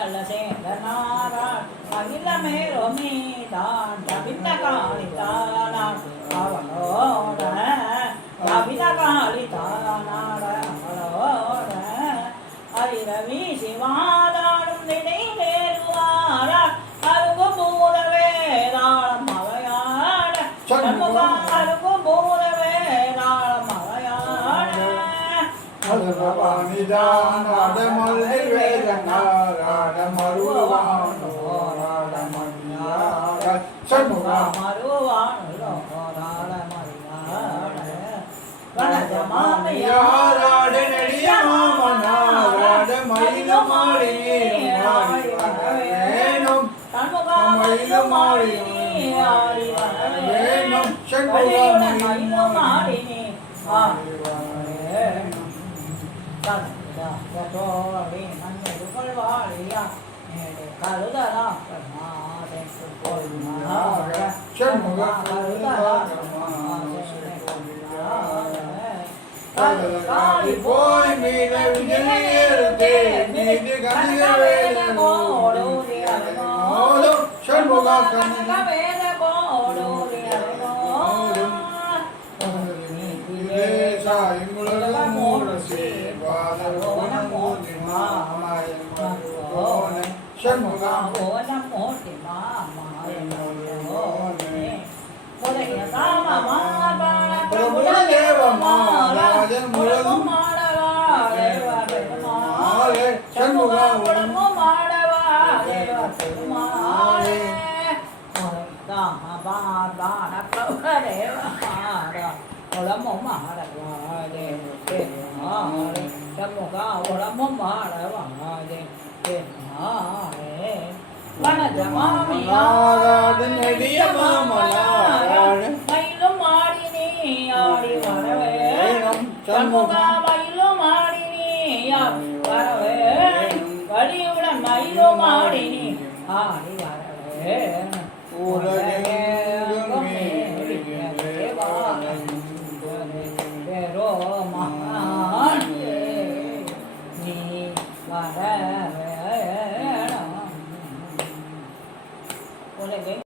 சேந்தனாரான் அகிலமே ரொமீதான் கவிந்த காளிதானான் அவனோட கவித காளிதானாட அவளோட அரிரவி சிவாதாடும் தினை வேறுவாரான் அருகு பூர வேதாளம் சண்முகம் அருகு பூர வேதாளம் மலையாட மதுரவாணிதானாடமல்லை வேதனாராடமருவானோராடமணியாட சண்முகா யாராட நெடிய மாமனாராட மயிலமாடி வேணும் மயிலமாடி வேணும் சண்முகா மயிலமாடி காளி போய் மீன விஜயத்தே நீதி கணிக வேதனோடும் சண்முகா கணிக சாய் முழலும் மூரசி பாதரோனமூர்த்தி மாமாயம் மருகோனை சண்முகா மாலே சண்முகா உடம்பு உடம்பும் மாடவாதே சண்முகா உடம்பும் மாடவாதே மாலாடு நெடிய மாமலாடு மயிலும் ஆடினியார் வரவே வழியுடன் மயிலும் ஆடினி ஆடி வரவே நீ வர உலகை